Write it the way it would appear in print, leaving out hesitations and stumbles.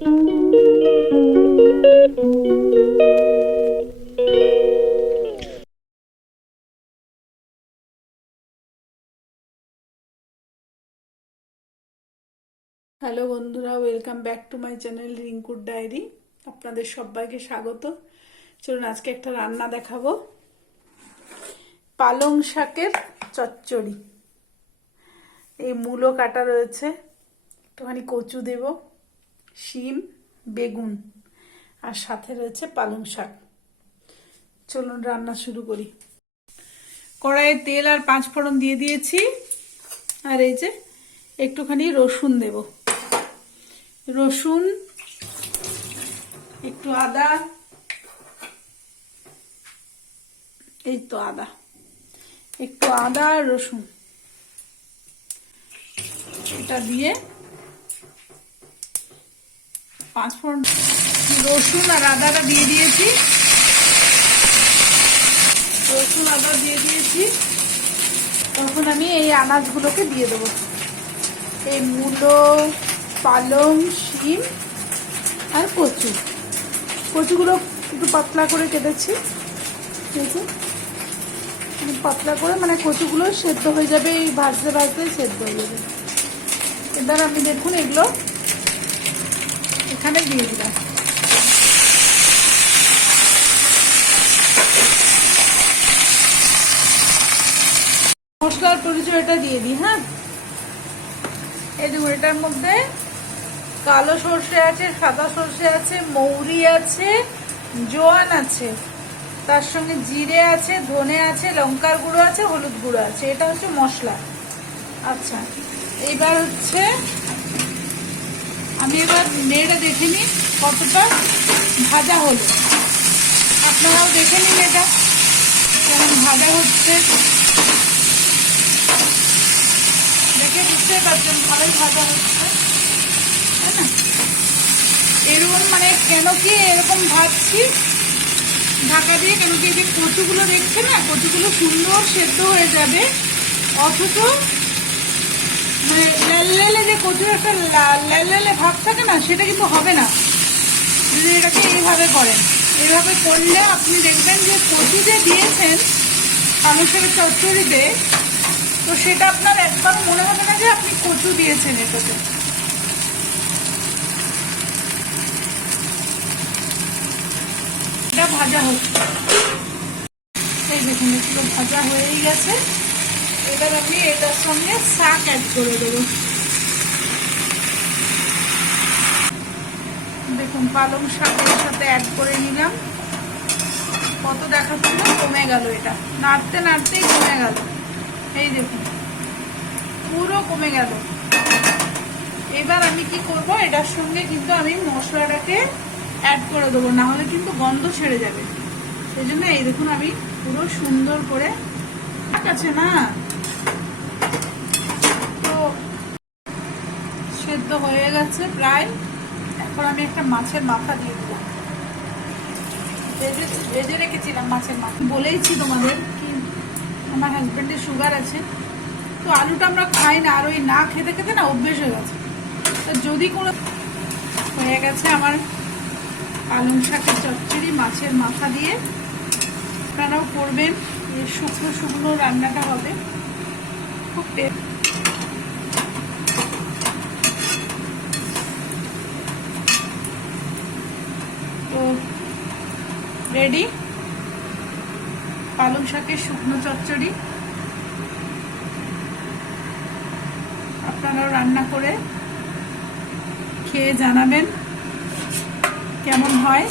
Hello বন্ধুরা, welcome back to my channel রিঙ্কুর diary. আপনাদের সবাইকে স্বাগত। চলুন আজকে একটা রান্না দেখাবো, পালং শাকের চচ্চড়ি। এই মূলো কাটা রয়েছে, একটুখানি কচু দেব, শিম, বেগুন, আর সাথে রয়েছে পালং শাক। চলুন রান্না শুরু করি। কড়াইয়ে তেল আর 5 ফোড়ন দিয়ে দিয়েছি, আর এই যে একটুখানি রসুন দেব, রসুন, একটু আদা, এই তো আদা, একটু আদা আর রসুন, এটা দিয়ে 5 ফোড়ন, রসুন আর আদাটা দিয়ে দিয়েছি, রসুন আদা দিয়ে দিয়েছি। তখন আমি এই আনাজগুলোকে দিয়ে দেবো, এই মূলো, পালং, শিম আর কচু। কচুগুলো একটু পাতলা করে কেটেছি, পাতলা করে, মানে কচুগুলো সেদ্ধ হয়ে যাবে, এই ভাজতে ভাজতে সেদ্ধ হয়ে যাবে। এবার আমি দেখুন এগুলো এখানে দিয়ে দিলাম। মশলার পরিচয়টা দিয়ে দিই। হ্যাঁ, এই দেখুন, এটার মধ্যে কালো সর্ষে আছে, সাদা সর্ষে আছে, মৌরি আছে, জোয়ান আছে, তার সঙ্গে জিরে আছে, ধনে আছে, লঙ্কার গুঁড়ো আছে, হলুদ গুঁড়ো আছে। এটা হচ্ছে মশলা। আচ্ছা, এবার হচ্ছে আমি এবার মেয়েটা দেখে নিই কতটা ভাজা হলো। আপনারাও দেখে নিন এটা কেমন ভাজা হচ্ছে, দেখে বুঝতে পারছেন ভালোই ভাজা হচ্ছে, তাই না? এরকম, মানে কেন কি এরকম ভাজছি ঢাকা দিয়ে, কেন কি এই যে কচুগুলো দেখছে না, কচুগুলো সুন্দর সেদ্ধ হয়ে যাবে, অথচ মানে লাল যে কচুর একটা লাল ভাব থাকে না, সেটা কিন্তু হবে না যদি এটাকে এইভাবে করেন। এইভাবে করলে আপনি দেখবেন যে কচু যে দিয়েছেন পালং শাকের চচ্চড়িতে, তো সেটা আপনার একবার মনে হবে না যে আপনি কচু দিয়েছেন এটাতে। এটা ভাজা হচ্ছে, এই দেখুন একটু ভাজা হয়েই গেছে। এবার আমি এটার সঙ্গে শাক অ্যাড করে দেবো। দেখুন পালং শাকের সাথে অ্যাড করে নিলাম। কত দেখাচ্ছিল, কমে গেল, এটা নাড়তে নাড়তেই কমে গেল। এই দেখুন পুরো কমে গেল। এবার আমি কি করব, এটার সঙ্গে কিন্তু আমি মশলাটাকে অ্যাড করে দেবো, না হলে কিন্তু গন্ধ ছেড়ে যাবে। সেই জন্য এই দেখুন আমি পুরো সুন্দর করে, ঠিক আছে না, তো সেদ্ধ হয়ে গেছে প্রায়। এখন আমি একটা মাছের মাথা দিয়ে দিলাম, ভেজে রেখেছিলাম মাছের মাথা। বলেইছি তোমাদের কি আমার হাজবেন্ডের সুগার আছে, তো আলুটা আমরা খাই না, আর ওই না খেতে খেতে না অভ্যেস হয়ে গেছে। তো যদি কোনো হয়ে গেছে আমার পালং শাকের চচ্চড়ি মাছের মাথা দিয়ে, আপনারাও করবেন। এই শুকনো শুকনো রান্নাটা হবে, খুব তো রেডি পালং শাকের শুকনো চচ্চড়ি। আপনারাও রান্না করে খেয়ে জানাবেন কেমন হয়।